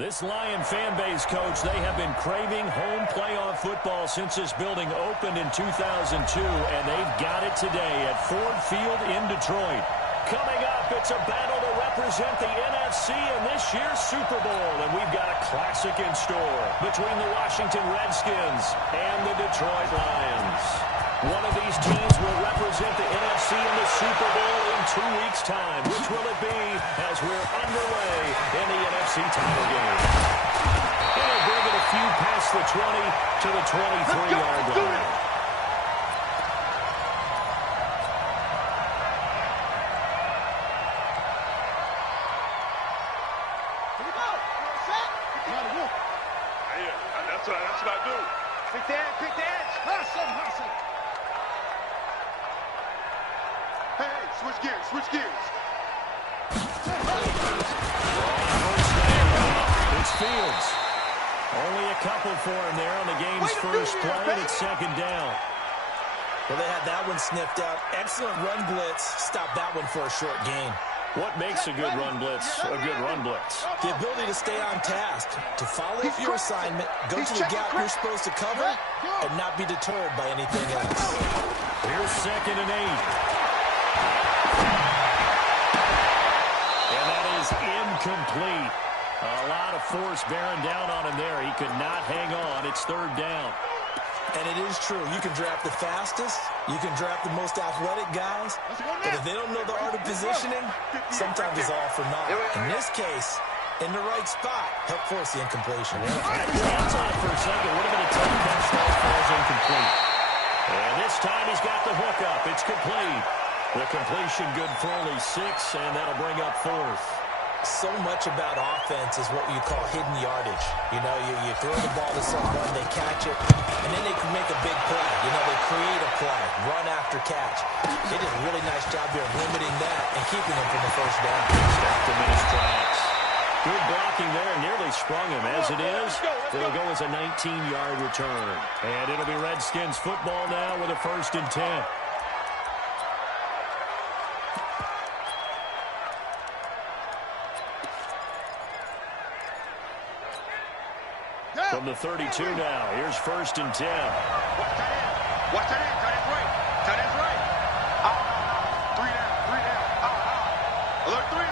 This Lion fan base, Coach, they have been craving home playoff football since this building opened in 2002, and they've got it today at Ford Field in Detroit. Coming up, it's a battle to represent the NFC in this year's Super Bowl, and we've got a classic in store between the Washington Redskins and the Detroit Lions. One of these teams will represent the NFC in the Super Bowl in 2 weeks' time. Which will it be as we're underway in the NFC title game? And they'll bring it a few past the 20 to the 23-yard line. That's what I do. Pick the edge. Hustle. Hey, switch gears. It's Fields. Only a couple for him there on the game's first play, and it's second down. Well, they had that one sniffed out. Excellent run blitz. Stop that one for a short gain. What makes a good run blitz a good run blitz? The ability to stay on task, to follow your assignment, go to the gap you're supposed to cover, and not be deterred by anything else. Here's 2nd and 8. And that is incomplete. A lot of force bearing down on him there. He could not hang on. It's 3rd down. And it is true. You can draft the fastest. You can draft the most athletic guys. But if they don't know the art of positioning, sometimes it's all for naught. In this case, in the right spot, help force the incompletion. Hands on it for a second. Would have been a tough catch that falls incomplete. And this time he's got the hook up. It's complete. The completion good for only 6, and that'll bring up 4th. So much about offense is what you call hidden yardage. You know, you throw the ball to someone, they catch it, and then they can make a big play. You know, they create a play, run after catch. They did a really nice job here of limiting that and keeping them from the first down. Stopped him in his tracks. Good blocking there, nearly sprung him. As it is, it'll go as a 19-yard return. And it'll be Redskins football now with a 1st and 10. From the 32 now, here's 1st and 10. Watch that end. Tight end's right. Three down. Alert three.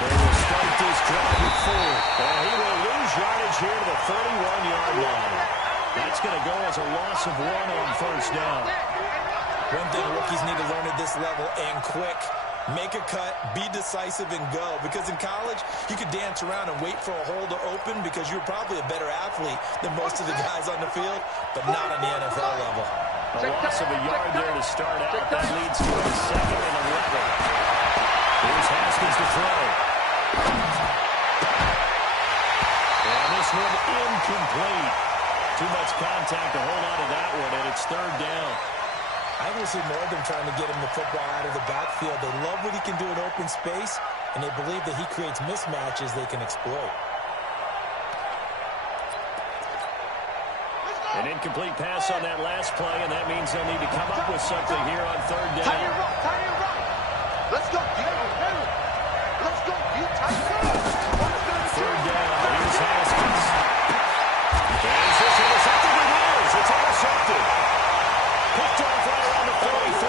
They will start this drive with 4. And he will lose yardage here to the 31-yard line. That's going to go as a loss of 1 on 1st down. One thing rookies need to learn at this level, and quick. Make a cut, be decisive, and go. Because in college, you could dance around and wait for a hole to open because you're probably a better athlete than most of the guys on the field, but not on the NFL level. A loss of a yard there to start out. That leads to a 2nd and 11. Here's Haskins to throw. And this one incomplete. Too much contact to hold on to that one, and it's 3rd down. I will see more of them trying to get him the football out of the backfield. They love what he can do in open space, and they believe that he creates mismatches they can exploit. An incomplete pass on that last play, and that means they'll need to come up with something here on 3rd down. Let's go. 3rd down. Here's Haskins. And is this intercepted? It is. It's intercepted. Picked off right around the 43.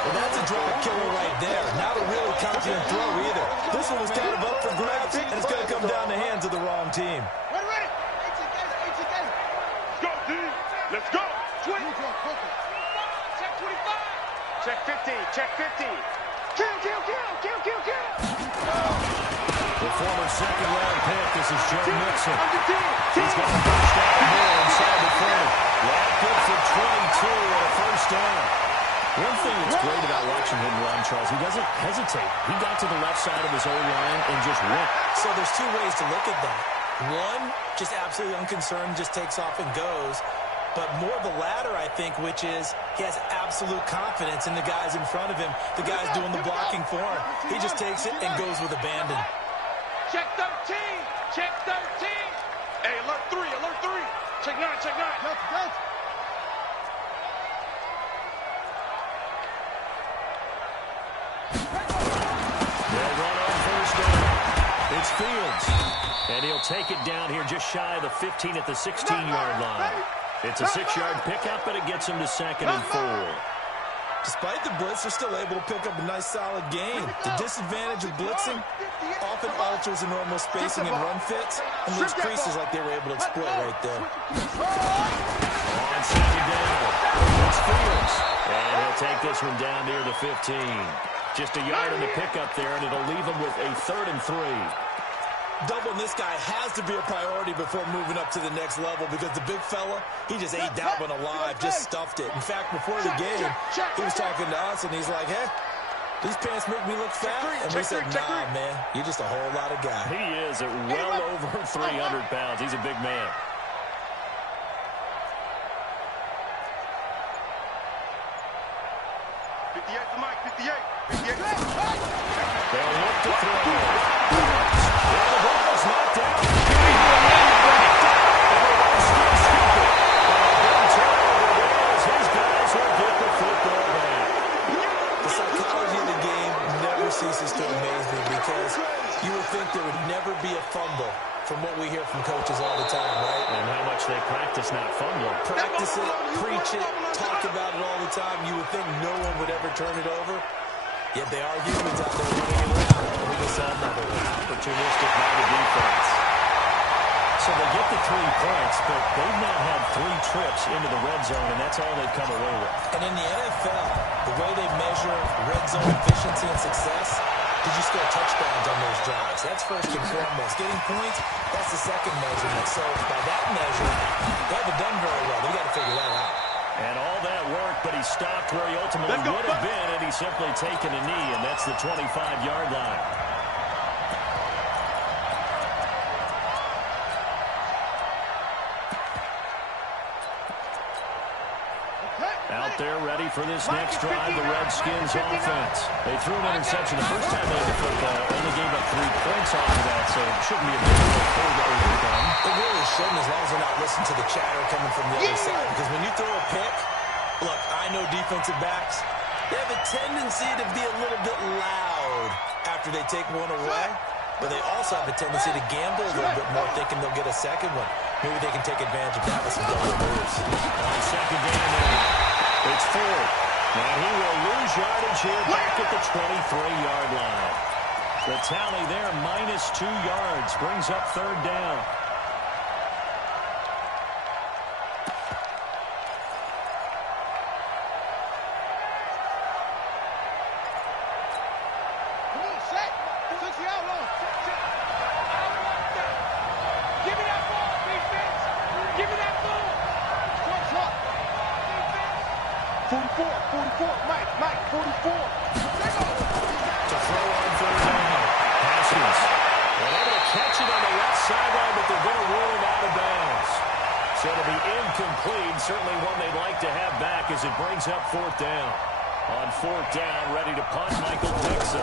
Well, that's a drive killer right there. Not a really confident throw either. This one was kind of up for grabs, and it's going to come down the hands of the wrong team. Ready. Let's go, D. Let's go. 20. Check 25. Check 50. Kill. The former 2nd-round pick. This is Joe Mixon. He's got a 1st down more inside the 40. Well, good for 22 and a 1st down. One thing that's great about watching him run, Charles, he doesn't hesitate. He got to the left side of his own line and just went. So there's 2 ways to look at that. One, just absolutely unconcerned, just takes off and goes. But more the latter, I think, which is he has absolute confidence in the guys in front of him, the guys doing the blocking for him. He just takes it and goes with abandon. Check 13. Hey, alert 3. Check 9. Good. They'll run Fields. And he'll take it down here just shy of the 15 at the 16-yard line. It's a 6-yard pickup, but it gets him to 2nd and 4. Despite the blitz, they're still able to pick up a nice, solid gain. The disadvantage of blitzing often alters the normal spacing and run fits and leaves creases like they were able to exploit right there. On 2nd down, it's Fields. And he'll take this one down near the 15. Just a yard in the pickup there, and it'll leave him with a 3rd and 3. Doubling this guy has to be a priority before moving up to the next level because the big fella, he just ate that one alive, just stuffed it. In fact, before the game, he was talking to us, and he's like, hey, these pants make me look fat. And we said, nah, man, you're just a whole lot of guy. He is at well over 300 pounds. He's a big man. They'll look to throw. The ball is knocked down. His guys will get the football back. The psychology of the game never ceases to amaze me because you would think there would never be a fumble from what we hear from coaches all the time, right? And how much they practice not fumbling. Practice it, preach it, talk about it all the time. You would think no one would ever turn it over. Yet they are humans out there running around. And we just saw another one. Opportunistic by the defense. So they get the 3 points, but they've now had 3 trips into the red zone, and that's all they've come away with. And in the NFL, the way they measure red zone efficiency and success, did you score touchdowns on those drives? That's first and foremost. Getting points, that's the second measurement. So by that measure, they haven't done very well. They've got to figure that out. And all that work, but he stopped where he ultimately would have been, and he's simply taken a knee, and that's the 25-yard line. Out there ready for this next drive, the Redskins offense. They threw an interception the first time they had the football, only gave up 3 points off of that, so it shouldn't be a big deal to overcome. It really shouldn't, as long as they're not listening to the chatter coming from the other side, because when you throw a pick, look, I know defensive backs, they have a tendency to be a little bit loud after they take one away, but they also have a tendency to gamble a little bit more, thinking they'll get a second one. Maybe they can take advantage of that with some double moves. On 2nd down, it's 4. And he will lose yardage here back at the 23-yard line. The tally there, -2 yards, brings up 3rd down. So it'll be incomplete, certainly one they'd like to have back as it brings up 4th down. On 4th down, ready to punt, Michael Dixon.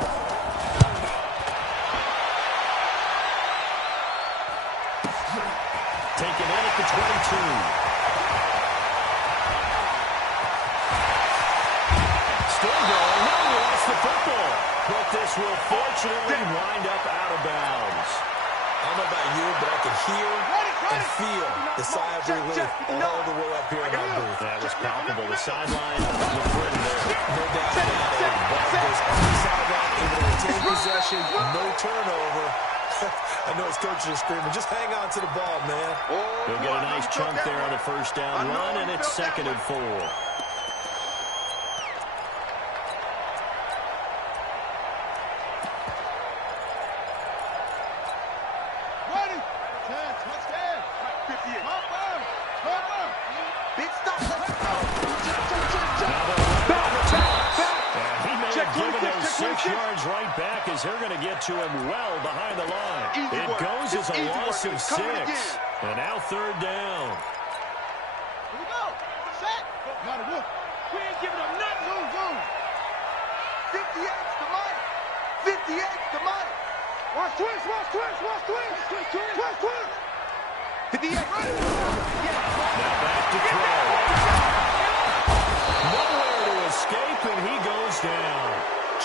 Taken in at the 22. Still going. No, he lost the football. But this will fortunately wind up out of bounds. I don't know about you, but I could hear and feel the sigh of relief all the way up here in our booth. That was palpable. The sideline was written there. No doubt about it. Ball goes on the sideline, able to retain possession, no turnover. I know his coaches are screaming, just hang on to the ball, man. He'll get a nice chunk there on the 1st down run, and it's 2nd and 4. They're going to get to him well behind the line. It goes as a loss of 6. And now 3rd down. Here we go. Set. We ain't giving them nothing. Zoom. 58 to Mike. 58 to Mike. Watch twist. 58 right. Now back to throw. Nowhere to escape, and he goes down.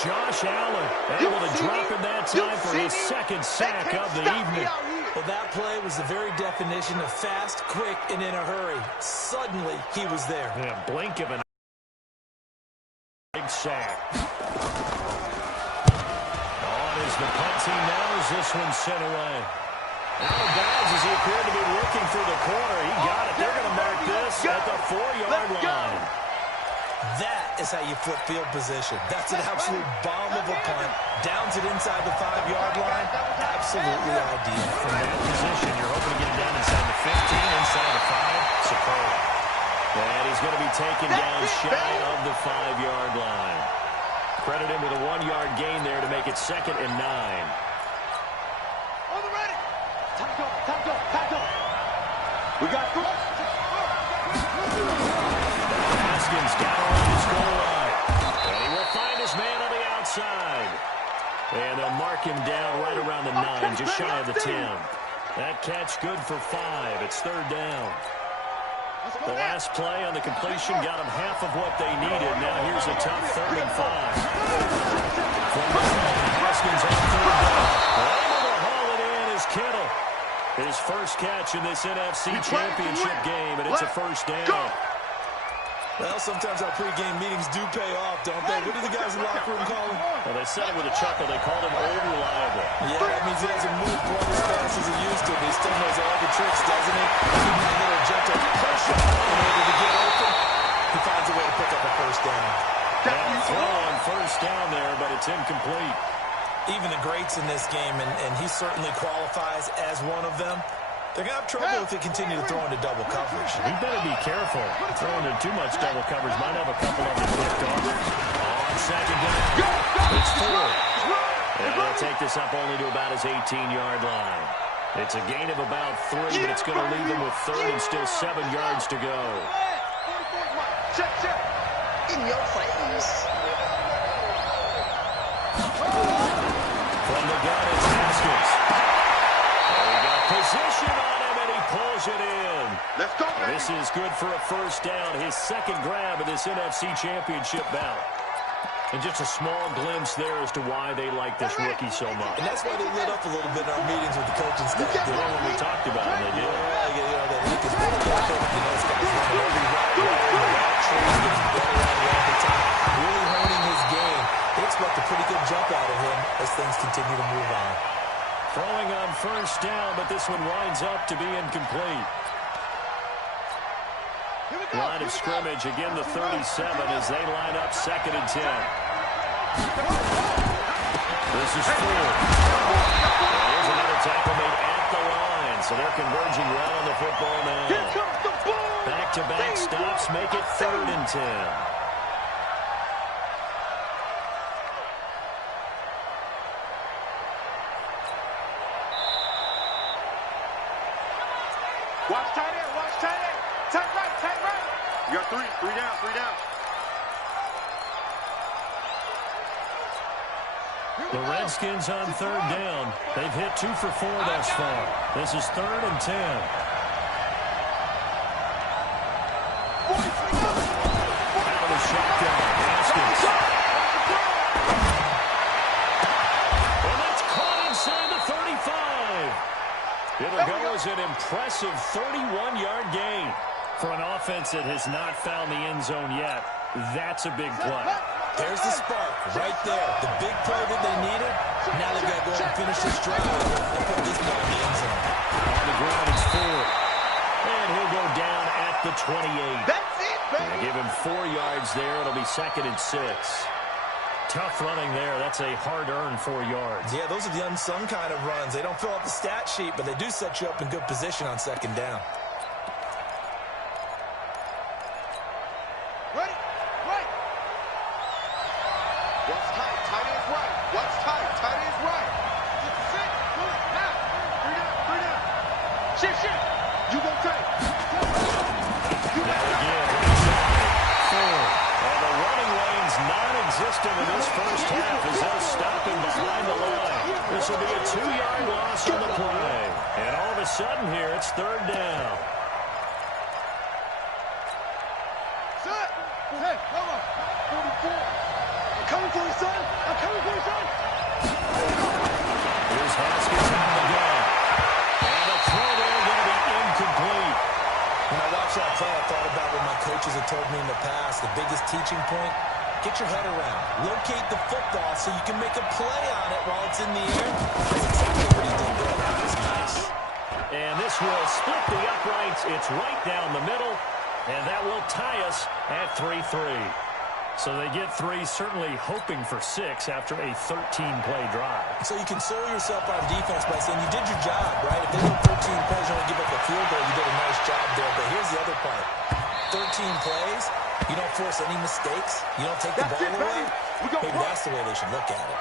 Josh Allen able to drop in that time for his second sack of the evening. Well, that play was the very definition of fast, quick, and in a hurry. Suddenly, he was there. Yeah, blink of an big sack. On is the punt team now as this one's sent away. Out of bounds as he appeared to be looking for the corner. He got it. They're going to mark this at the 4-yard line. That is how you flip field position. That's an absolute bomb of a punt. Downs it inside the 5-yard line. Absolutely ideal. From that position, you're hoping to get it down inside the 15, inside the 5. Superb. And he's going to be taken down shy of the 5-yard line. Credit him with a 1-yard gain there to make it 2nd and 9. On the ready. Time go. We got through. Haskins down around his goal line. And he will find his man on the outside. And they'll mark him down right around the 9, just shy of the 10. That catch good for 5. It's 3rd down. The last play on the completion got them half of what they needed. Now here's a tough 3rd and 5. From the Haskins on 3rd down. Able to haul it in is Kittle. His first catch in this NFC Championship game, and it's a 1st down. Well, sometimes our pregame meetings do pay off, don't they? What do the guys in the locker room call him? Well, they said it with a chuckle. They called him old reliable. Yeah, that means he doesn't move quite as fast as he used to, but he still knows all the tricks, doesn't he? Keeping that little gentle pressure in order to get open. He finds a way to pick up a 1st down. Now throw on 1st down there, but it's incomplete. Even the greats in this game, and he certainly qualifies as one of them, they're going to have trouble if they continue to throw into double coverage. He better be careful. Throwing into too much double coverage might have a couple of them picked off. On 2nd down, it's 4th. And they'll take this up only to about his 18-yard line. It's a gain of about 3, but it's going to leave them with 3rd and still 7 yards to go. Check. In your face. From the gun, it's Haskins. He got position on him, and he pulls it in. Let's go, baby. This is good for a 1st down, his 2nd grab of this NFC Championship bout. And just a small glimpse there as to why they like this rookie so much. And that's why they lit up a little bit in our meetings with the coaching staff. The one when we talked about it, they did. They like his ball careful. This guy's running every route, the route trees, getting better at the top, really honing his game. They expect a pretty good jump out of him as things continue to move on. Throwing on 1st down, but this one winds up to be incomplete. Line of scrimmage, again the 37 as they line up 2nd and 10. This is 4th. There's another tackle made at the line, so they're converging well on the football now. Back-to-back stops make it 3rd and 10. Watch tight end. Tight right. You got 3 down. The Redskins on 3rd down. They've hit 2 for 4 thus far. This is 3rd and 10. Out of the shotgun, Haskins. And that's caught inside the 35. It'll go as an impressive 31-yard gain. For an offense that has not found the end zone yet, that's a big play. There's the spark right there. The big play that they needed. Now they've got to go and finish this drive and put this ball in the end zone. On the ground, it's 4. And he'll go down at the 28. That's it, baby. They give him 4 yards there. It'll be 2nd and 6. Tough running there. That's a hard-earned 4 yards. Yeah, those are the unsung kind of runs. They don't fill out the stat sheet, but they do set you up in good position on 2nd down. Ready? Right. What's tight? Tight is right. What's tight? Tight is right. Sit. Do it. Now. 3 down. Shift. You go tight. You Now again, 4. And the running lane's non-existent in this first half as they'll stop him behind the line. This will be a 2-yard loss on the play. And all of a sudden here, it's 3rd down. Set. Hey, come on. 44. I'm coming for you, son. watched that play, I thought about what my coaches have told me in the past. The biggest teaching point, get your head around. Locate the football so you can make a play on it while it's in the air. That's exactly what he did there. That was nice. And this will split the uprights. It's right down the middle. And that will tie us at 3-3. So they get 3, certainly hoping for 6 after a 13-play drive. So you console yourself on defense by saying you did your job, right? If they go 13 plays, you only give up a field goal, you did a nice job there. But here's the other part. 13 plays, you don't force any mistakes, you don't take the ball away. Maybe that's the way they should look at it.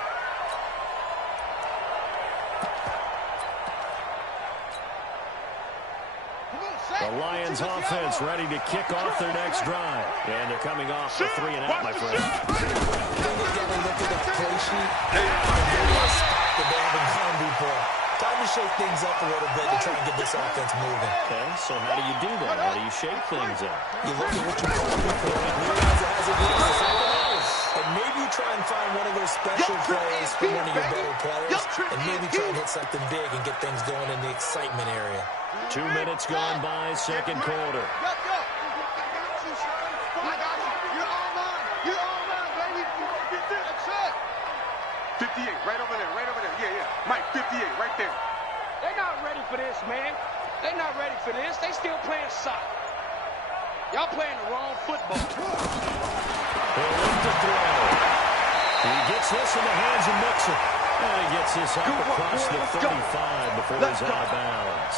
The Lions offense ready to kick off their next drive. And they're coming off a 3-and-out, my friend. They've got to look at the play sheet. A spot that they haven't gone before. Time to shake things up a little bit to try and get this offense moving. Okay, so how do you do that? How do you shake things up? You look at what you're going before and realize it has a weakness. And maybe you try and find one of those special plays from one of your better players, and maybe try and hit something big and get things going in the excitement area. 2 minutes gone by, second quarter. I got you, son. I got you. You're all mine. You're all mine, baby. That's it. 58, right over there, right over there. Yeah. Mike, 58, right there. They're not ready for this, man. They're not ready for this. They still playing soccer. Y'all playing the wrong football. He'll look to throw. He gets this in the hands of Mixon. And he gets this up across the 35 before he's out of bounds.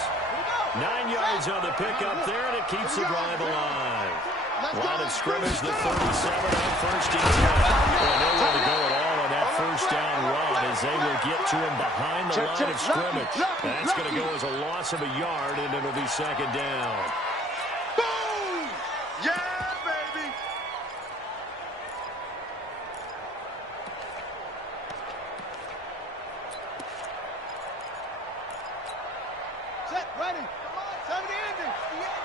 9 yards on the pickup there, and it keeps the drive alive. Line of scrimmage, the 37 on first and 10. Well, nowhere to go at all on that first down run as they will get to him behind the line of scrimmage. That's going to go as a loss of a yard, and it'll be second down. Boom! Yeah, baby! Set, ready. Come on, 70 ending.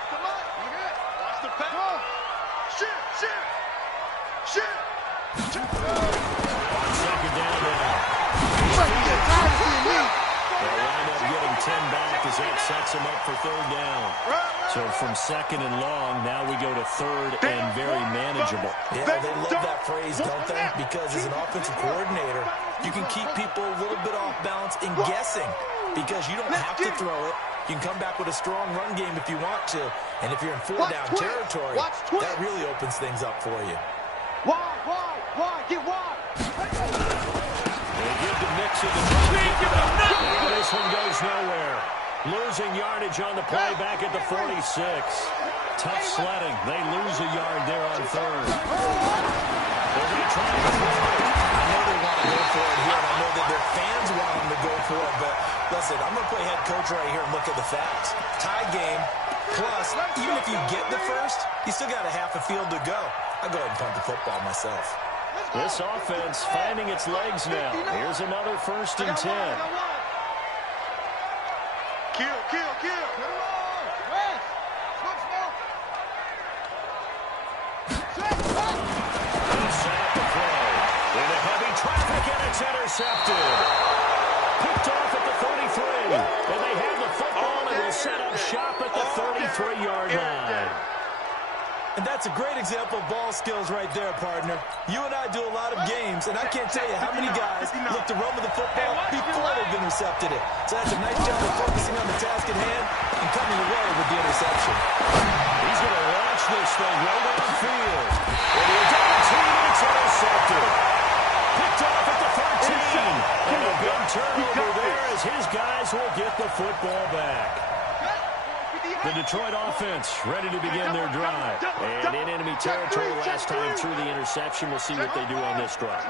Come on. You good? Watch the pass. Shit! On second down now. They'll wind up getting 10 back as that sets them up for third down. So from second and long, now we go to third and very manageable. Yeah, they love that phrase, don't they? Because as an offensive coordinator, you can keep people a little bit off balance and guessing because you don't have to throw it. You can come back with a strong run game if you want to. And if you're in four-down territory, that really opens things up for you. Wide, get wide. They give to Mixon to try to pick it up. Well, this one goes nowhere. Losing yardage on the play back at the 46. Tough sledding. They lose a yard there on third. They're going to try to throw it. I know they want to go for it here, and I know that their fans want them to go for it, but listen, I'm going to play head coach right here and look at the facts. Tie game, plus, even if you get the first, you still got a half a field to go. I'll go ahead and punt the football myself. This offense finding its legs now. Here's another first and 10. Kill. Set up the throw. Into heavy traffic, and it's intercepted. Picked off at the 33. And they have the football and will set up shop at the 33-yard line. And that's a great example of ball skills right there, partner. You and I do a lot of games, and I can't tell you how many guys look to run with the football before they've intercepted it. So that's a nice job of focusing on the task at hand and coming away with the interception. He's going to launch this thing right downfield. And a double team, and it's intercepted. Picked off at the 13. And a big turnover there as his guys will get the football back. The Detroit offense ready to begin their drive. And in enemy territory last time through the interception. We'll see what they do on this drive.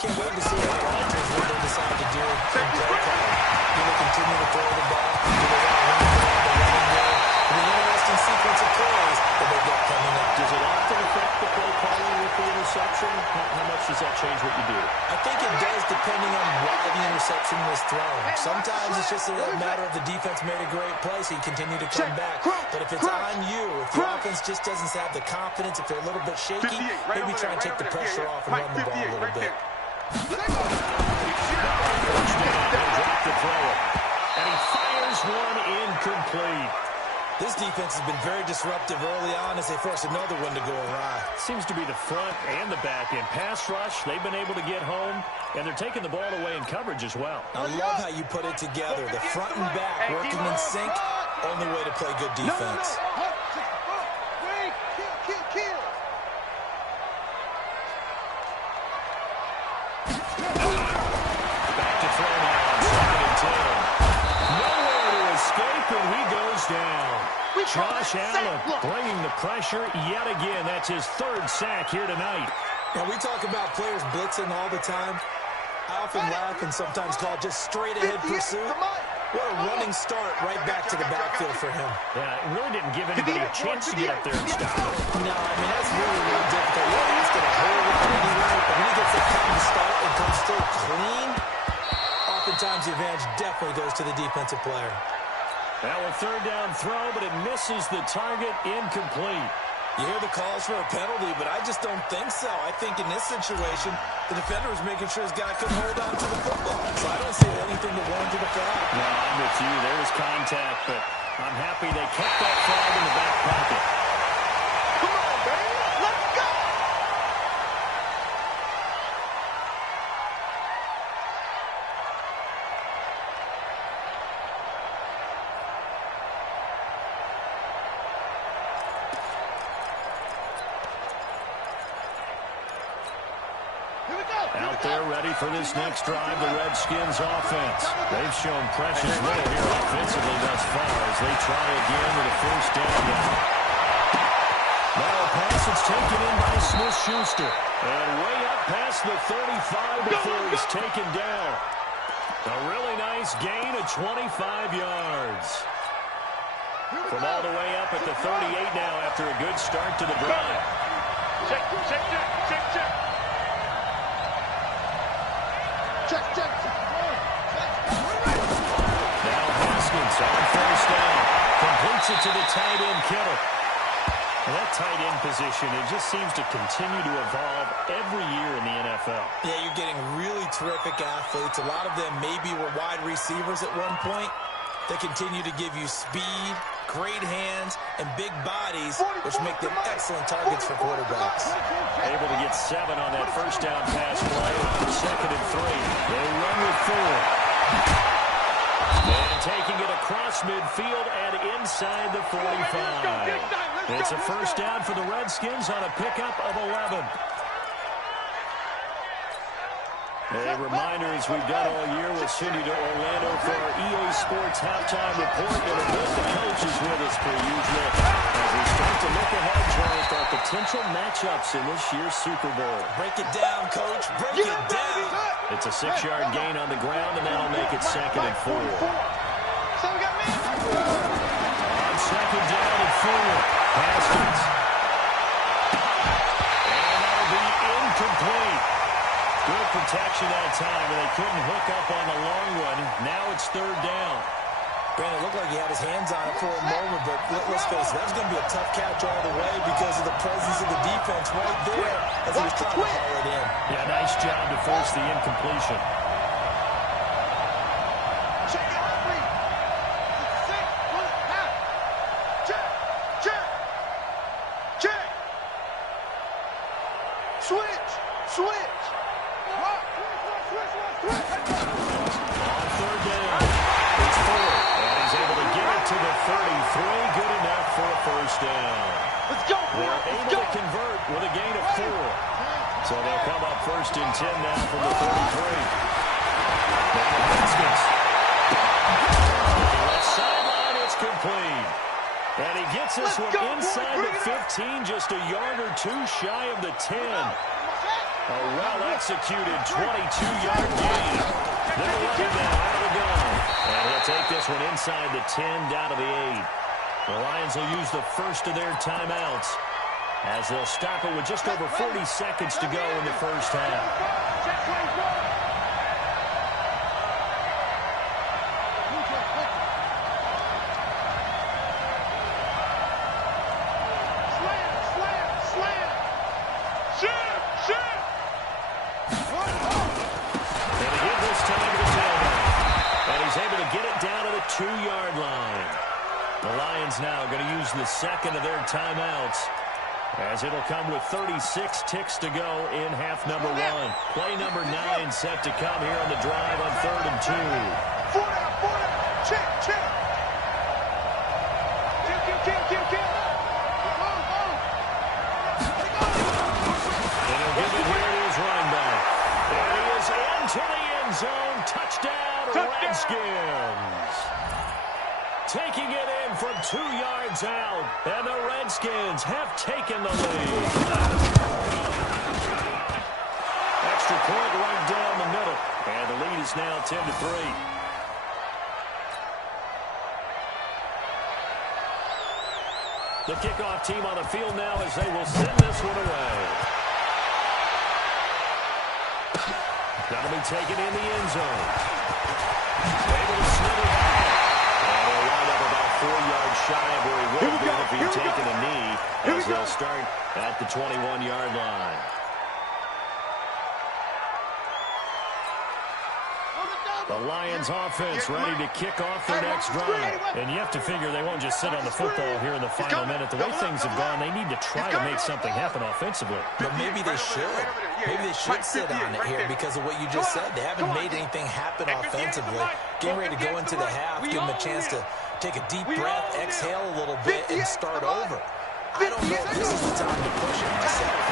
Can't wait to see how the Rangers what they decide to do in play call. Do they continue to throw the ball? Do they want to run the running game? The interesting sequence of plays that they get coming up. Does it often affect the play calling with the interception? How much does that change what you do? I think it does depending on why the interception was thrown. Sometimes it's just a matter of the defense made a great play, so you continue to come back. But if it's on you, if the offense just doesn't have the confidence, if they're a little bit shaky, maybe try and take the pressure off and run the ball a little bit. Drop to throw it. And he fires one incomplete. This defense has been very disruptive early on as they force another one to go awry. Seems to be the front and the back end. Pass rush, they've been able to get home, and they're taking the ball away in coverage as well. I love how you put it together. The front and back working in sync, only way to play good defense. Kill. Back to throw now, 2nd and 10. Nowhere to escape, and he goes down. Josh Allen bringing the pressure yet again. That's his 3rd sack here tonight. Now, we talk about players blitzing all the time. I often laugh and sometimes call it just straight-ahead pursuit. What a running start right back to the backfield for him. Yeah, it really didn't give anybody a chance to get up there and stop it. No, I mean, that's really, really difficult. You're not asking a whole lot anyway, but when he gets that time to start and comes through clean, oftentimes the advantage definitely goes to the defensive player. Now a 3rd down throw, but it misses the target, incomplete. You hear the calls for a penalty, but I just don't think so. I think in this situation, the defender was making sure his guy couldn't hold on to the football. So I don't see anything that warranted a flag. No, I'm with you. There was contact, but I'm happy they kept that flag in the back pocket. Come on, baby. Let's go. Out there ready for this next drive, the Redskins offense. They've shown precious little here offensively thus far as they try again with a 1st down now. Now a pass is taken in by Smith-Schuster. And way up past the 35 before he's taken down. A really nice gain of 25 yards. From all the way up at the 38 now after a good start to the drive. Check. Now Haskins on 1st down. Completes it to the tight end, Kittle. And that tight end position, it just seems to continue to evolve every year in the NFL. Yeah, you're getting really terrific athletes. A lot of them maybe were wide receivers at one point. They continue to give you speed, great hands, and big bodies, which make them excellent targets for quarterbacks. Able to get 7 on that 1st down pass play. 2nd and 3. They run with 4. And taking it across midfield and inside the 45. It's a 1st down for the Redskins on a pickup of 11. A reminder, as we've done all year, we'll send you to Orlando for our EA Sports halftime report. And the coach is with us per usual as we start to look ahead, Charles, to our potential matchups in this year's Super Bowl. Break it down, Coach. Break it down. It's a 6-yard gain on the ground, and that'll make it 2nd and 4. So we got me. On 2nd down and 4, Haskins. And that'll be incomplete. Good protection that time, and they couldn't hook up on the long one. Now it's 3rd down. Brandon, it looked like he had his hands on it for a moment, but let's face it, that was going to be a tough catch all the way because of the presence of the defense right there as he was trying to haul it in. Yeah, nice job to force the incompletion. Check it out, please. 6, 1, half. Check. Switch. On 3rd down, it's 4. And he's able to get it to the 33. Good enough for a 1st down. Let's go. They're able to convert with a gain of 4. So they'll come up 1st and 10 now from the 33. Now Haskins. Left sideline, it's complete. And he gets this one inside the 15, just a yard or 2 shy of the 10. A well-executed 22-yard gain. They're running now out of the gun. And he'll take this one inside the 10, down to the 8. The Lions will use the first of their timeouts as they'll stop it with just over 40 seconds to go in the 1st half. Lions now going to use the second of their timeouts, as it'll come with 36 ticks to go in half number 1. Play number 9 set to come here on the drive on 3rd and 2. 4 down. Check. Kill. And he'll give it here to his running back. There he is into the end zone. Touchdown, Redskins. Taking it in from 2 yards out, and the Redskins have taken the lead. Extra point right down the middle, and the lead is now 10-3. The kickoff team on the field now as they will send this one away. That'll be taken in the end zone. Able to snip it back. And he'll wind up about 4 yards shy of where he would have been if he'd taken a knee, as they'll start at the 21-yard line. The Lions offense ready to kick off their next drive. And you have to figure they won't just sit on the football here in the final minute. The way things have gone, they need to try to make something happen offensively. But maybe they should. Maybe they should sit on it here because of what you just said. They haven't made anything happen offensively. Getting ready to go into the half, give them a chance to take a deep breath, exhale a little bit, and start over. I don't know if this is the time to push it myself.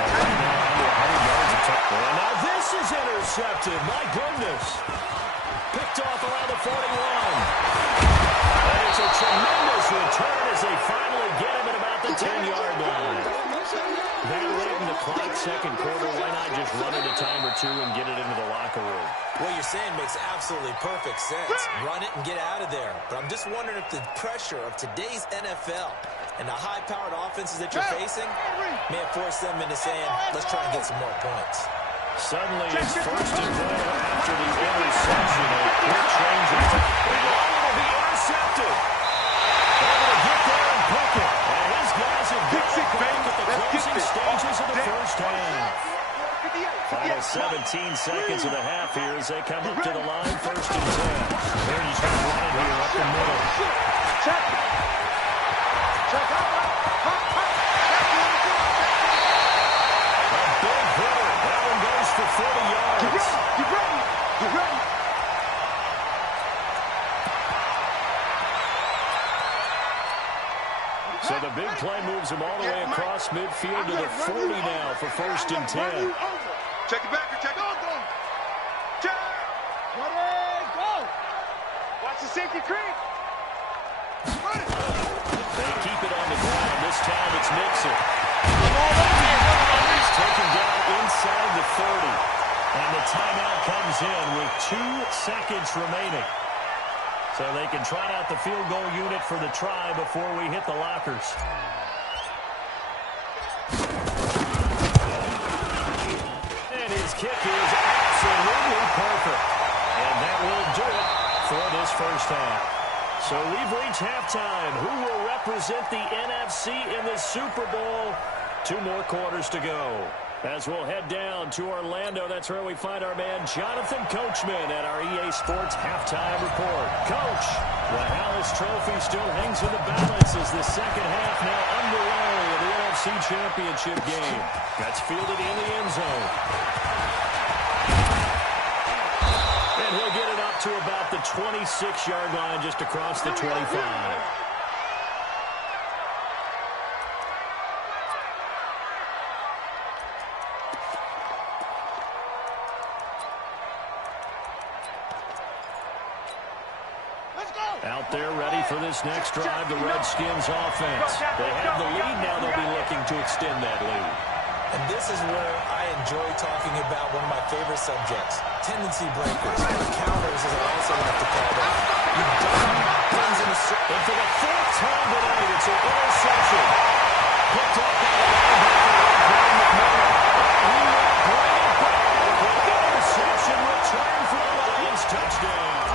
And now this is intercepted. My goodness. Picked off around the 41. And it's a tremendous return as they finally get him at about the 10-yard line. That late in the clock, second quarter, why not just run it a time or two and get it into the locker room? What you're saying makes absolutely perfect sense. Run it and get out of there. But I'm just wondering if the pressure of today's NFL and the high-powered offenses that you're facing may have forced them into saying, let's try and get some more points. Suddenly, it's first and goal after the interception. A quick change of and will be intercepted. Able to get there and pick it. And his guys have got it back at the closing stages of the first half. Final 17 seconds of the half here as they come up to the line, first and 10. They're just going to run it here up the middle. Check. For 40 yards. Get ready. So the big play moves him all the way across midfield to the 40 now for first and 10. Check it back. Check it. Check. Ready, go. Watch the sinking creek. They keep it on the ground. This time it's Mixon. He's taken down inside the 30. And the timeout comes in with 2 seconds remaining. So they can trot out the field goal unit for the try before we hit the lockers. And his kick is absolutely perfect. And that will do it for this first half. So we've reached halftime. Who will represent the NFC in the Super Bowl? 2 more quarters to go. As we'll head down to Orlando, that's where we find our man Jonathan Coachman at our EA Sports Halftime Report. Coach, the Hallis Trophy still hangs in the balance as the second half now underway of the NFC Championship game. That's fielded in the end zone. And he'll get it up to about the 26-yard line just across the 25. Out there ready for this next drive, the Redskins offense. They have the lead now. They'll be looking to extend that lead. And this is where I enjoy talking about one of my favorite subjects, tendency breakers, counters as I also like to call them. You dumb things in a circle. And for the 4th time tonight, it's an interception. Picked up by the linebacker. He will bring it back. Interception return for the Lions. Touchdown.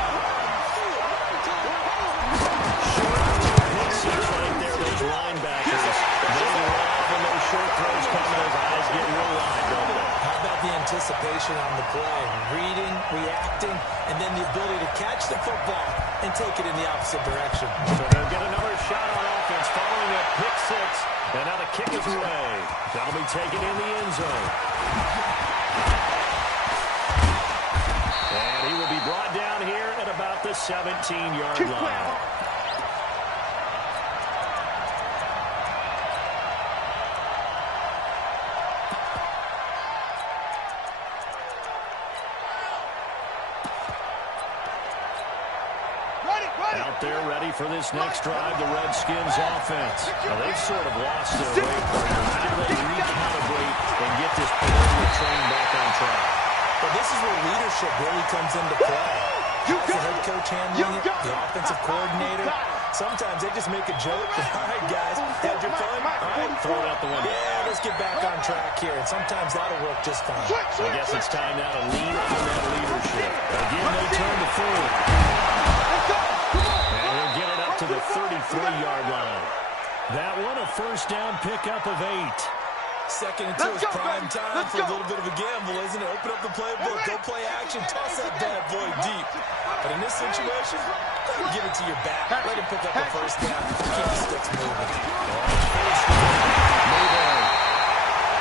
Linebackers, they love when those short throws come, those eyes get real wide, don't they? How about the anticipation anticipation on the play, reading, reacting, and then the ability to catch the football and take it in the opposite direction. So they'll get another shot on offense following a pick six. And now the kick is away. That'll be taken in the end zone. And he will be brought down here at about the 17-yard line. Out there ready for this next drive, the Redskins offense. Now, they've sort of lost their way. How do they recalibrate and get this particular train back on track? But this is where leadership really comes into play. How's the head coach handling it? The offensive coordinator? Sometimes they just make a joke. All right, guys, had your fun? All right, Throw it out the window. yeah, let's get back on track here. And sometimes that'll work just fine. I guess it's time now to lean on that leadership. Again, they turn to forward. And he'll get it up to the 33-yard line. That one, a first down pickup of 8. Second and 2 is prime time for a little bit of a gamble, isn't it? Open up the playbook, go play action, toss that bad boy deep. But in this situation, give it to your back. Let him pick up the first down. Keep the sticks moving.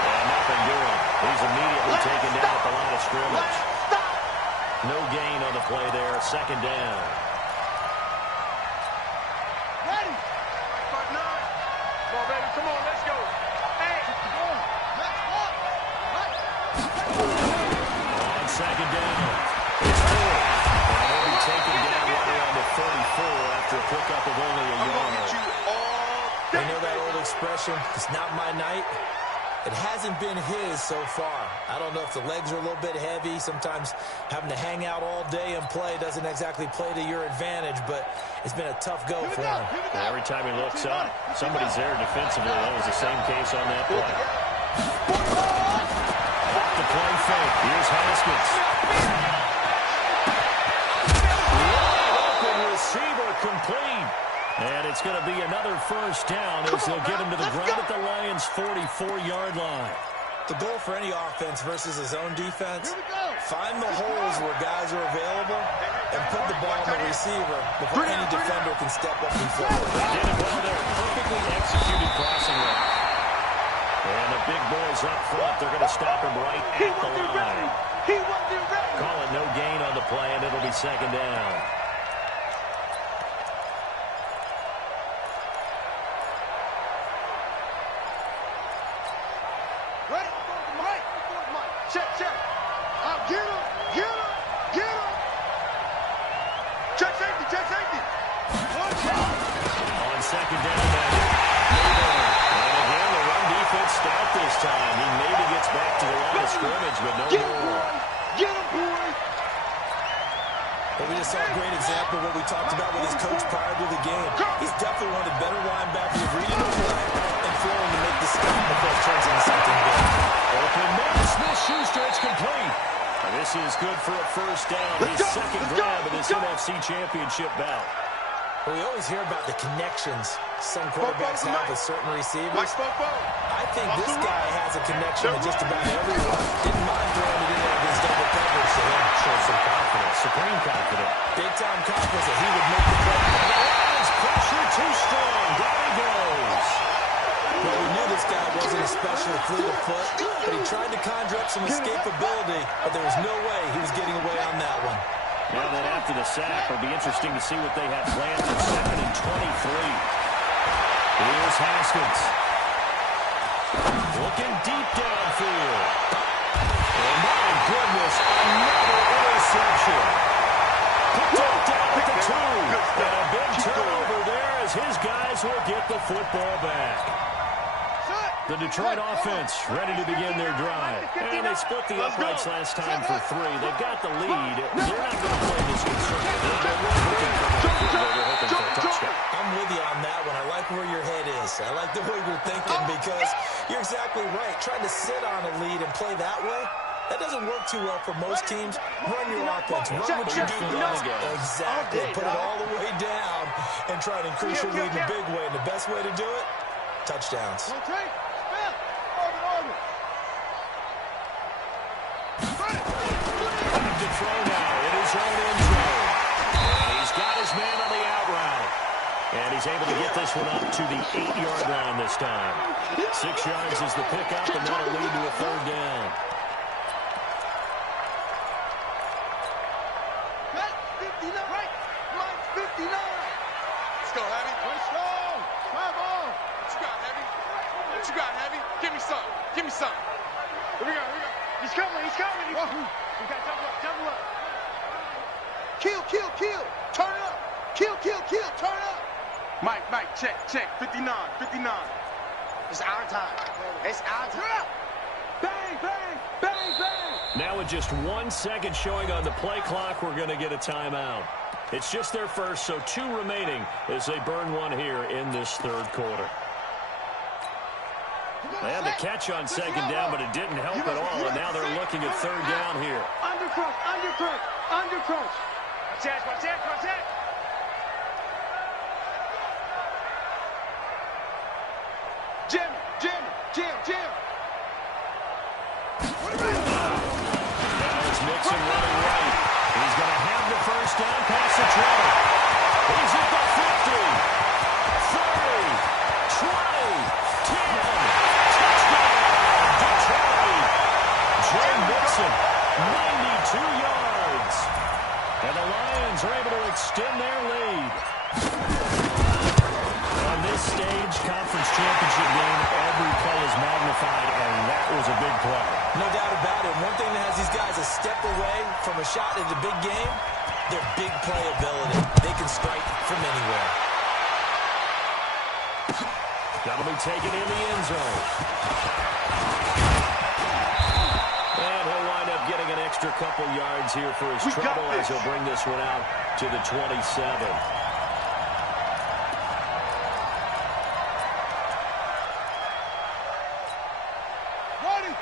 And nothing doing. He's immediately taken down at the line of scrimmage. No gain on the play there. Second down. Ready. Come on, baby. Come on, let's go. Hey. On second down. It's Ford. And he'll be taken down right around the 34 after a pickup of only a yard. You know that old expression, it's not my night? It hasn't been his so far. I don't know if the legs are a little bit heavy. Sometimes having to hang out all day and play doesn't exactly play to your advantage, but it's been a tough go for him. And every time he looks up, somebody's there defensively. That was the same case on that play. Off the play fake. Here's Haskins. Wide open receiver complete. And it's going to be another first down as they'll get him to the ground at the Lions' 44-yard line. The goal for any offense versus his own defense, find the holes where guys are available and put the ball on the receiver before any defender can step up and forward. They did it well there. Perfectly executed crossing route. And the big boys up front, they're going to stop him right at the line. Call it no gain on the play, and it'll be second down. Check. Get him. Check safety. On second down, and again, the run defense stout this time. He maybe gets back to the line of scrimmage, but no more. Get him, boy. But we just saw a great example of what we talked about with his coach prior to the game. He's definitely one of the better linebackers of reading the play and feeling to make the stop before it turns into something big. Open man, Smith-Schuster, it's complete. And this is good for a first down. His second grab of this NFC Championship bout. Well, we always hear about the connections some quarterbacks have with certain receivers. I think this guy has a connection with just about everyone. Didn't mind throwing it in there against double coverage, so that shows some confidence. Supreme confidence. Big-time confidence that he would make the play. Lions pressure too strong. Down he goes. Well, we knew this guy wasn't especially fleet of foot, but he tried to conjure up some escapability, but there was no way he was getting away on that one. Now then after the sack, it'll be interesting to see what they have planned for 2nd and 23. Here's Haskins. Looking deep downfield. And my goodness, another interception. Picked up down at the 2. And a big turnover there as his guys will get the football back. The Detroit offense ready to begin their drive. And they split the uprights last time for 3. They've got the lead. They're not going to play this conservative. They're hoping for a touchdown. I'm with you on that one. I like where your head is. I like the way you're thinking because you're exactly right. Trying to sit on a lead and play that way, that doesn't work too well for most teams. Run your offense. Run what you do best. Exactly. Put it all the way down and try to increase your lead in a big way. And the best way to do it, touchdowns. throw now in his own end zone. And he's got his man on the out route. And he's able to get this one up to the 8-yard line this time. 6 yards is the pickup, and that'll lead to a third down. That's 59. Right. Mike's 59. Let's go, Heavy. Let's go. Drive on. What you got, Heavy? What you got, Heavy? Give me some. Give me some. Here we go. Here we go. He's coming. He's coming. We got double up. Kill, kill, kill. Turn up. Kill, kill, kill. Turn up. Mike, check. 59. It's our time. It's our time. Bang, bang, bang, bang. Now with just 1 second showing on the play clock, we're going to get a timeout. It's just their first, so 2 remaining as they burn one here in this third quarter. They had the catch on second down, but it didn't help at all, and now they're looking at third down here. Undercross. Watch that. Jim. Now it's Mixon running right. He's going to have the first down past the 20. He's at the 50, 30, 20, 10. Touchdown, Detroit. Joe Mixon, 92 yards. And the Lions are able to extend their lead. On this stage, conference championship game, every play is magnified, and that was a big play. No doubt about it. One thing that has these guys a step away from a shot in the big game, their big play ability. They can strike from anywhere. That'll be taken in the end zone. And he'll wind up getting an extra couple yards here for his trouble as he'll bring this one out to the 27.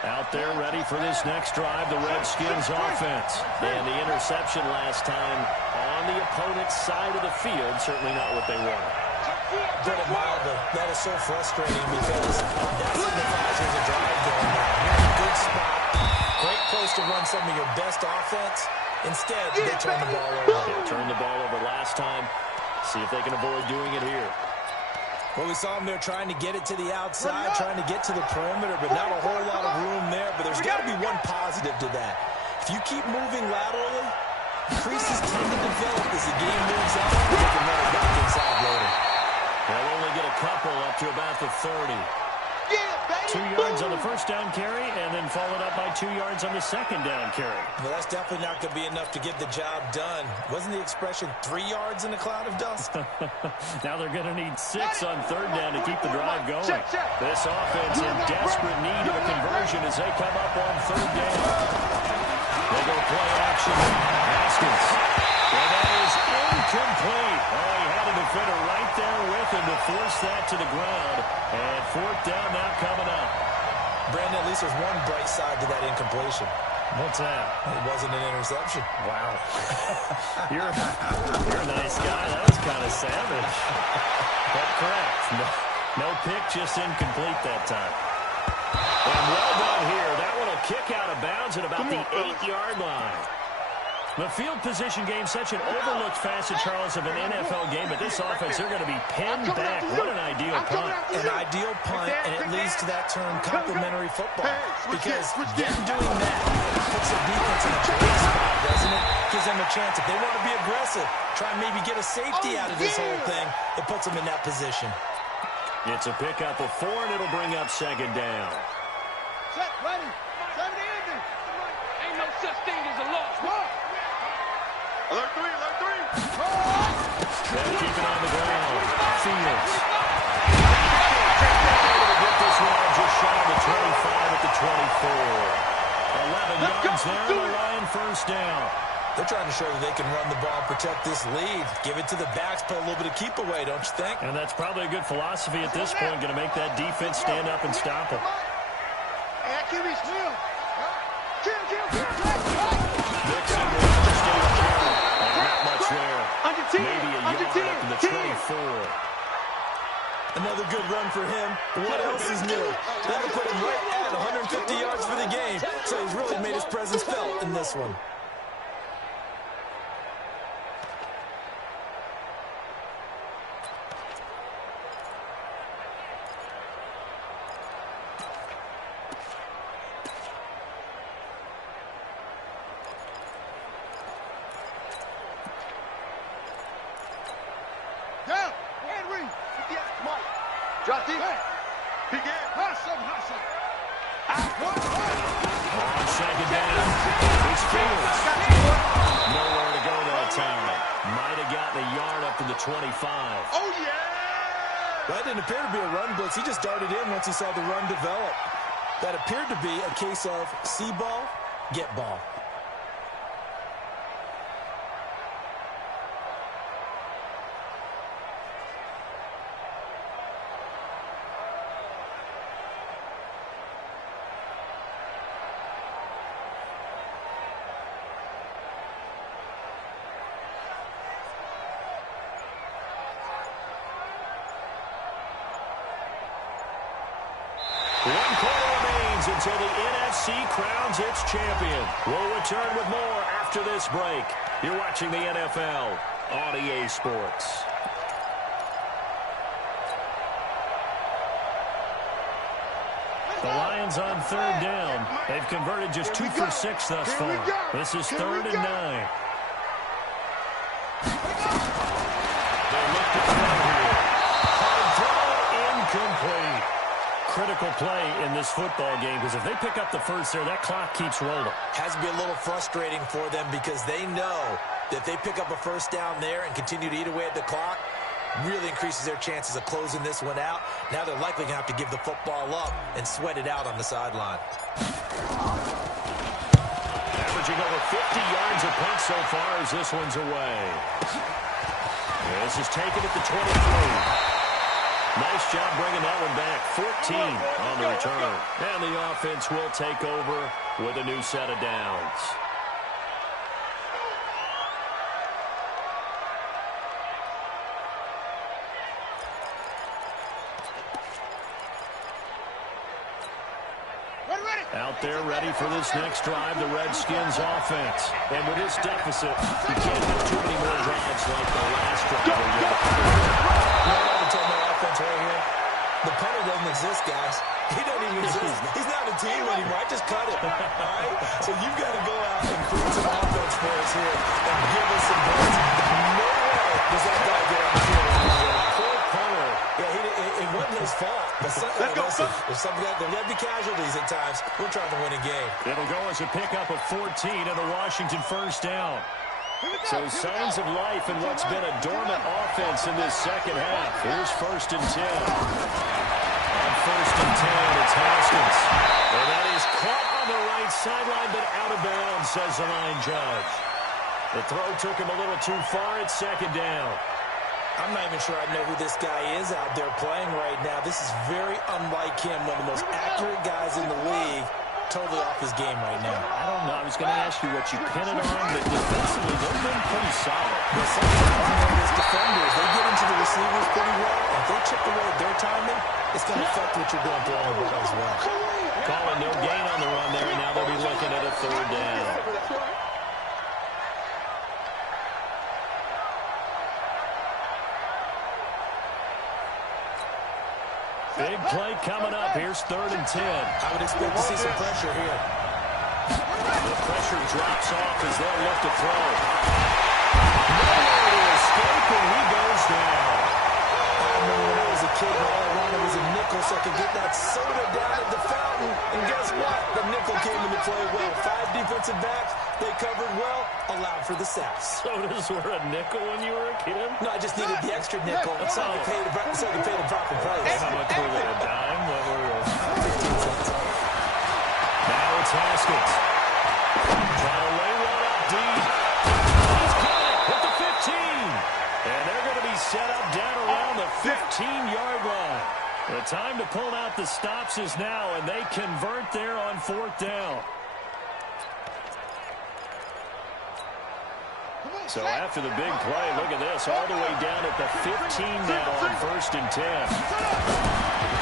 Out there ready for this next drive, the Redskins offense. And the interception last time on the opponent's side of the field, certainly not what they wanted. Brennan Milder, that is so frustrating because that signifies there's a drive going on. You're in a good spot, great place to run some of your best offense. Instead, they turn the ball over. They turned the ball over last time. See if they can avoid doing it here. Well, we saw them there trying to get it to the outside, trying to get to the perimeter, but not a whole lot of room there. But there's got to be one positive to that. If you keep moving laterally, creases tend to develop as the game moves on, and they can run it back inside later. They'll only get a couple up to about the 30. 2 yards on the first down carry, and then followed up by 2 yards on the second down carry. Well, that's definitely not going to be enough to get the job done. Wasn't the expression 3 yards in a cloud of dust? Now they're going to need 6 on third down to keep the drive going. This offense in desperate need of a conversion as they come up on third down. They go play action. Haskins. And that is incomplete. Oh, he had a defender right there with him to force that to the ground. And fourth down now coming up. Brandon, at least there's one bright side to that incompletion. What's that? It wasn't an interception. Wow. You're a nice guy. That was kind of savage. But correct. No pick, just incomplete that time. And well done here. That one will kick out of bounds at about the 8-yard line. The field position game, such an overlooked facet, Charles, of an NFL game, but this offense, they're going to be pinned back. What an ideal punt. An ideal punt, and it leads to that term complementary football. Because them doing that puts the defense in a great spot, doesn't it? Gives them a chance. If they want to be aggressive, try and maybe get a safety out of this whole thing, it puts them in that position. It's a pickup of 4, and it'll bring up second down. Set, ready. 70 ending. Ain't no such thing as a loss. Alert 3. They'll keep it on the ground. Fields. Get this one just shy of the 25 at the 24. 11 yards there, and the Lion first down. They're trying to show that they can run the ball and protect this lead. Give it to the backs, play a little bit of keep away, don't you think? And that's probably a good philosophy at this point, going to make that defense stand up and stop them. Hey, that QB's real. Kill. Mixon will first do a carry. And not much there. Maybe a yard up to the 24. Another good run for him. What else is new? That'll put him right at 150 yards for the game. So he's really made his presence felt in this one. On second down, it's Fields. Nowhere to go that time. Might have gotten a yard up to the 25. Oh, yeah! That didn't appear to be a run blitz. He just darted in once he saw the run develop. That appeared to be a case of see ball, get ball. One quarter remains until the NFC crowns its champion. We'll return with more after this break. You're watching the NFL on EA Sports. The Lions on third down. They've converted just 2 for 6 thus far. This is 3rd and 9. They look to throw here. Hard throw, incomplete. Critical play in this football game, because if they pick up the first there, that clock keeps rolling. Has to be a little frustrating for them because they know that if they pick up a first down there and continue to eat away at the clock, really increases their chances of closing this one out. Now they're likely going to have to give the football up and sweat it out on the sideline. Averaging over 50 yards a punt so far as this one's away. This is taken at the 23. Nice job bringing that one back. 14 on the return. And the offense will take over with a new set of downs. Out there ready for this next drive, the Redskins offense. And with this deficit, you can't have too many more drives like the last drive. Offense right here. The punter doesn't exist, guys. He doesn't even exist. He's not a team anymore. I just cut it. All right? So you've got to go out and create some offense for us here and give us some points. No way does that guy get on the field. Poor punter. Yeah, it wasn't his fault. But there got to be casualties at times. We're trying to win a game. It'll go as a pickup of 14 and a Washington first down. So signs of life in what's been a dormant offense in this second half. Here's 1st and 10. On 1st and 10, it's Haskins. And that is caught on the right sideline, but out of bounds, says the line judge. The throw took him a little too far. It's 2nd down. I'm not even sure I know who this guy is out there playing right now. This is very unlike him, one of the most accurate guys in the league. Totally off his game right now. I don't know. I was going to ask you what you pin it on, but defensively, they've been pretty solid. But sometimes, as defenders, they get into the receivers pretty well. And if they chip away at their timing, it's going to affect what you're doing throwing the ball as well. Calling no gain on the run there, and now they'll be looking at a 3rd down. Big play coming up. Here's 3rd and 10. I would expect to see some pressure here. The pressure drops off as they'll look to throw. Nowhere to escape, and he goes down. I remember when I was a kid, all I wanted was a nickel so I could get that soda down at the fountain. And guess what? The nickel came into play well. 5 defensive backs. They covered well, allowed for the sacks. Sodas were a nickel when you were a kid? No, I just needed the extra nickel so I could pay the proper price. How much were they, a dime? What were they? 15 cents. Now it's Haskins. Trying to lay one up deep. He's got it at the 15. And they're going to be set up down around the 15-yard line. The time to pull out the stops is now, and they convert there on 4th down. So after the big play, look at this, all the way down at the 15 now on 1st and 10.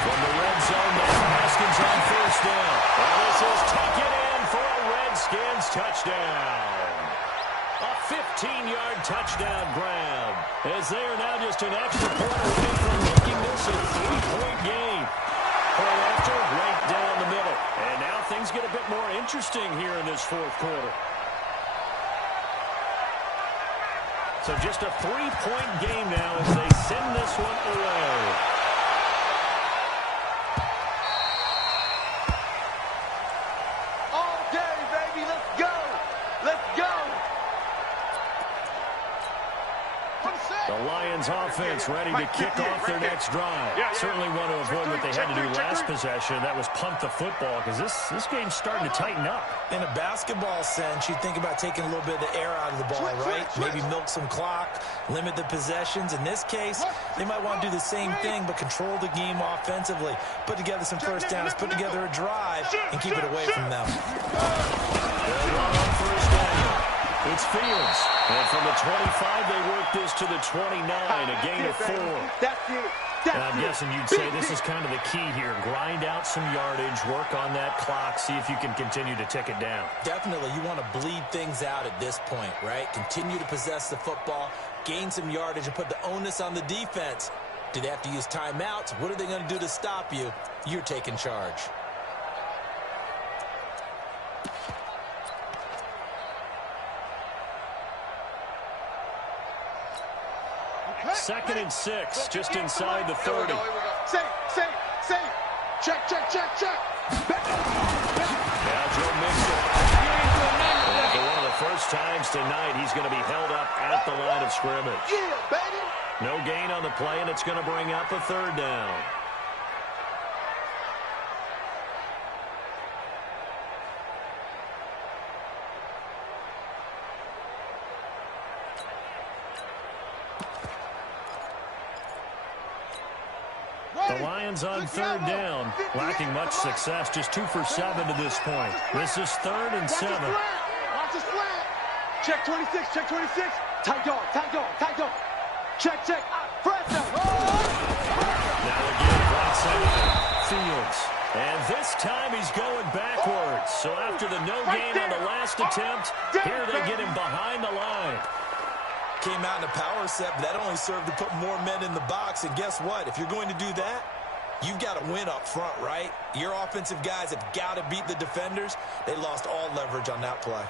From the red zone now, Haskins on 1st down. And this is taken in for a Redskins touchdown. A 15-yard touchdown grab, as they are now just an extra point away from making this a 3-point game. Point after, right down the middle. And now things get a bit more interesting here in this 4th quarter. So just a 3-point game now as they send this one away. Lions offense ready to kick off their next drive. Certainly want to avoid what they had to do last possession. That was punt the football, because this game's starting to tighten up. In a basketball sense, you think about taking a little bit of the air out of the ball, right? Maybe milk some clock, limit the possessions. In this case, they might want to do the same thing, but control the game offensively. Put together some first downs, put together a drive, and keep it away from them. First down. It's Fields. And from the 25, they work this to the 29, a gain of 4. That's it. And I'm guessing you'd say this is kind of the key here. Grind out some yardage, work on that clock, see if you can continue to tick it down. Definitely. You want to bleed things out at this point, right? Continue to possess the football, gain some yardage, and put the onus on the defense. Do they have to use timeouts? What are they going to do to stop you? You're taking charge. Second and 6, just inside the 30. Safe. Check. Now Joe Mixon. For one of the first times tonight, he's going to be held up at the line of scrimmage. Yeah, baby. No gain on the play, and it's going to bring up a third down. The Lions on third down, lacking much success, just 2 for 7 to this point. This is 3rd and 7. Watch the slant. Check 26. Tight dog. Check. Press him. Now again, right side, Fields. And this time he's going backwards. So after the no gain on the last attempt, here they get him behind the line. Came out in a power set, but that only served to put more men in the box. And guess what? If you're going to do that, you've got to win up front, right? Your offensive guys have got to beat the defenders. They lost all leverage on that play.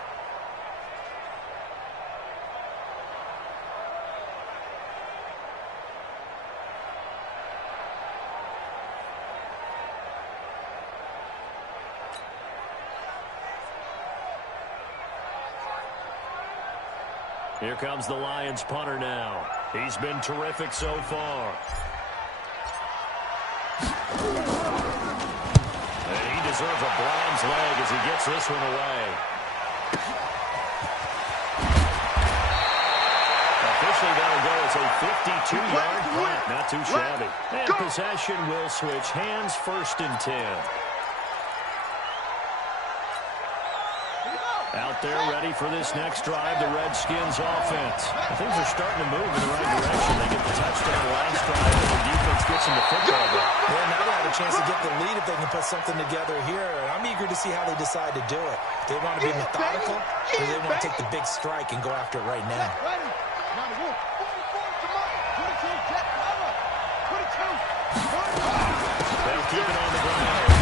Here comes the Lions punter now. He's been terrific so far. And he deserves a bronze leg as he gets this one away. Officially, that'll go as a 52-yard punt. Not too shabby. And possession will switch hands, 1st and 10. Out there ready for this next drive, the Redskins offense. Things are starting to move in the right direction. They get the touchdown last drive, and the defense gets them the football back. Yeah, now they have a chance to get the lead if they can put something together here. And I'm eager to see how they decide to do it. They want to be methodical, or they want to take the big strike and go after it right now. They'll keep it on the ground.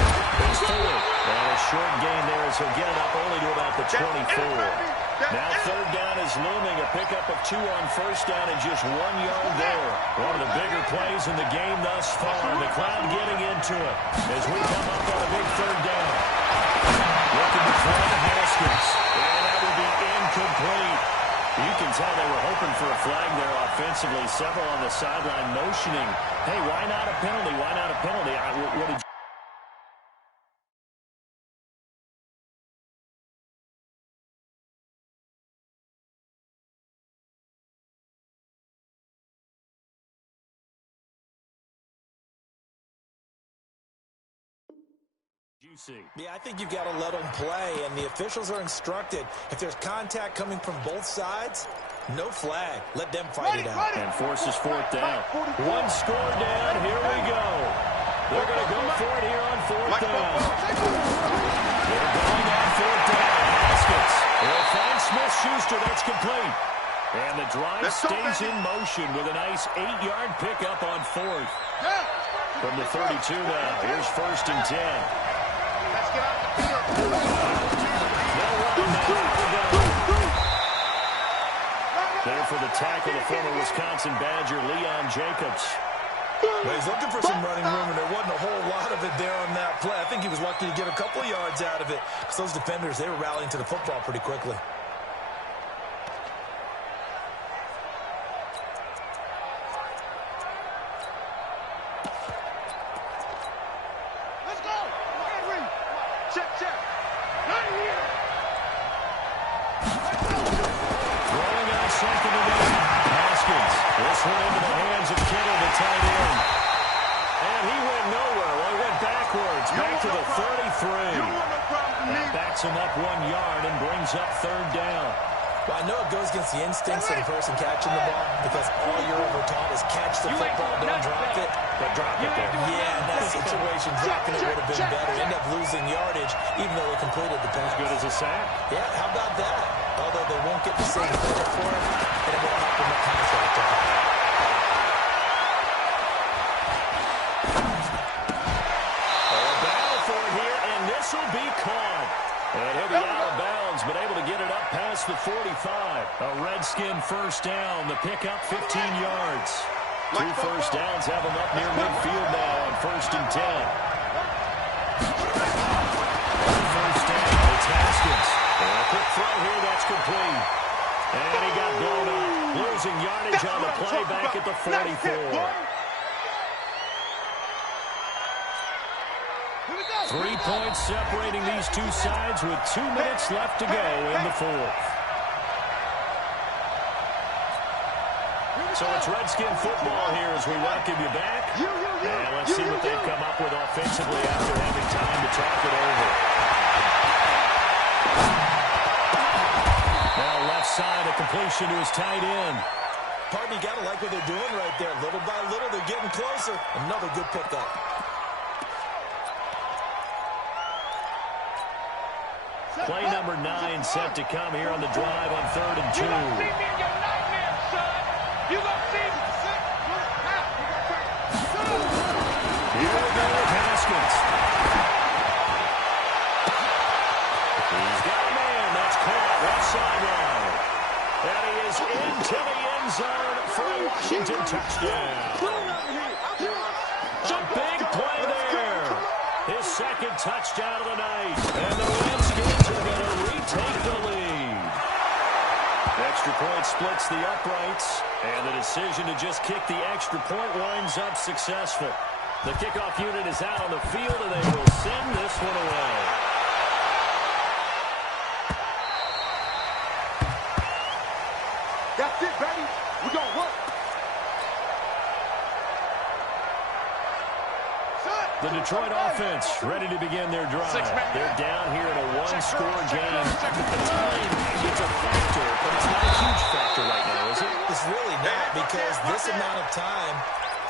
It's Ford. And a short gain there as he'll get it up only to about the 24. Now 3rd down is looming. A pickup of 2 on 1st down and just 1 yard there. One of the bigger plays in the game thus far. The crowd getting into it as we come up on a big 3rd down. Looking to throw to Haskins. And that will be incomplete. You can tell they were hoping for a flag there offensively. Several on the sideline motioning. Hey, why not a penalty? Why not a penalty? What did you see? Yeah, I think you've got to let them play, and the officials are instructed. If there's contact coming from both sides, no flag. Let them fight it out. And forces 4th down. 1 score down. Here we go. They're going to go for it here on 4th down. They're going on 4th down. Haskins. They'll find Smith-Schuster. That's complete. And the drive stays in motion with a nice 8-yard pickup on 4th. From the 32 now. Here's 1st and 10. Let's get out the field. There for the tackle, the former Wisconsin Badger, Leon Jacobs. Well, he's looking for some running room, and there wasn't a whole lot of it there on that play. I think he was lucky to get a couple of yards out of it, because those defenders, they were rallying to the football pretty quickly. check. Right here. Throwing on second and 8. Haskins. This one into the hands of Kittle, the tight end. And he went nowhere. Well, he went backwards. Back to the 33. That backs him up 1 yard and brings up third down. Well, I know it goes against the instincts of the person catching the ball because all you're ever taught is catch the football, don't drop it. But drop it there. Yeah, in that situation, dropping it would have been better. End up losing yardage, even though they completed the pass. As good as a sack. Yeah, how about that? Although they won't get the same credit for it, and it won't help them the contract. Battle for it here, and this will be caught. And he'll be out of bounds, but able to get it up past the 45. A Redskin first down. The pickup 15 yards. 2 first downs have him up near midfield now on 1st and 10. First down, it's Haskins. And a quick throw here, that's complete. And he got blown up. Losing yardage on the play back at the 44. 3 points separating these two sides with 2 minutes left to go in the fourth. So it's Redskin football here as we welcome you back. And let's see what they've come up with offensively after having time to talk it over. Now left side, a completion to his tight end. Pardon me, got to like what they're doing right there. Little by little, they're getting closer. Another good pickup. Play number 9 set to come here on the drive on 3rd and 2. You gonna see me in your nightmare, son. You gonna see me. Here we go with Haskins. He's got a man. That's caught. Left sideline. And he is into the end zone for a Washington touchdown. A big play there. His second touchdown of the night. And the Redskins are going to retake the lead. Extra point splits the uprights. And the decision to just kick the extra point winds up successful. The kickoff unit is out on the field, and they will send this one away. That's it, baby. We're going to work. The Detroit offense ready to begin their drive. They're down here in a one-score game. The time is a factor, but it's not a huge factor right now, is it? It's really not, because this amount of time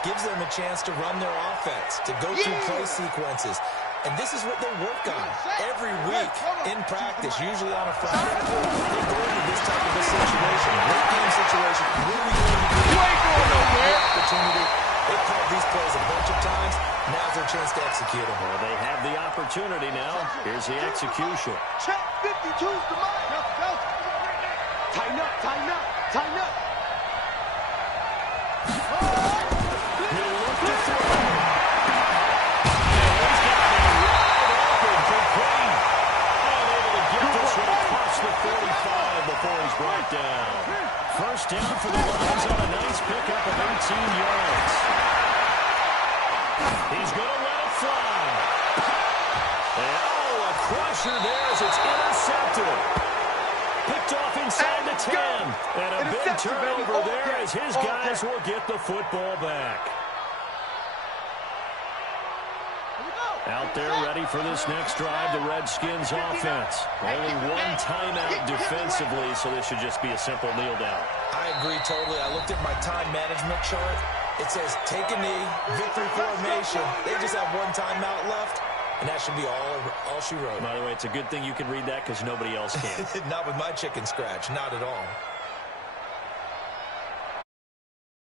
gives them a chance to run their offense, to go through play sequences. And this is what they work on every week in practice, usually on a Friday. They go into this type of a situation, late game situation. What are we going to do? You ain't going nowhere. Opportunity. They've called these plays a bunch of times. Now's their chance to execute them. Well, they have the opportunity now. Here's the execution. Check 52's the mark. Go. Tighten up, tighten up, tighten up. He looked to throw. And he's got it wide open for Queen. Unable to get this one across the 45 before he's brought down. First down for the Lions on a nice pickup of 18 yards. He's going to let it fly. And, a crusher there as it's intercepted. Picked off inside the 10. And a big turnover there as his guys will get the football back. Out there ready for this next drive, the Redskins offense. Only one timeout defensively, so this should just be a simple kneel down. I agree totally. I looked at my time management chart. It says take a knee, victory formation. They just have one timeout left, and that should be all she wrote. By the way, it's a good thing you can read that because nobody else can. Not with my chicken scratch, not at all.